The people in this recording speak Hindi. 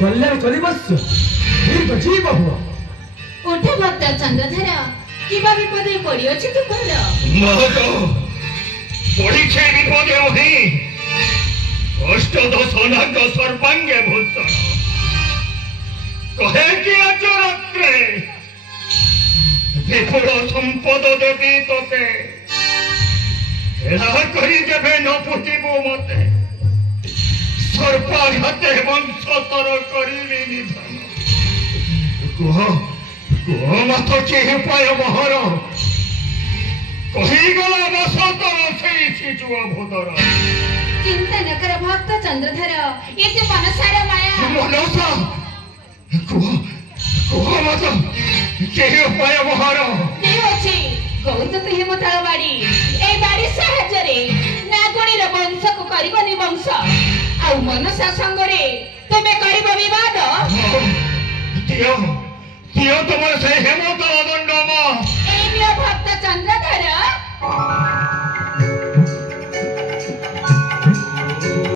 कल्याण करिबस दीर्घ जीव हो उठे भक्त चंद्रधर किबा विपदे पड़ी अछि तुमर महतो पड़ी छे विपदे ओहि अष्टदश नाग सर्वांगे भूषण कहे कि अचरत्रे विपुल संपद देवी तोते हेला करी जेबे न पुतिबो मते सर्पाघाते वंशतर करिली निधन कुह मत के उपाय बहर कही गला बसतर से शिशु भूतर चिंता न कर भक्त चंद्रधर ये मनसार माया मनसा कुह मत के उपाय बहर के अछि गौतम हेमताल बाड़ी ए बाड़ी साहाଯ୍य रे नागुणी रे वंश को करिबनी वंश आ मनसा संगरे तमे करिब विवाद दियो दियो तुमर से हेमताल दंडमा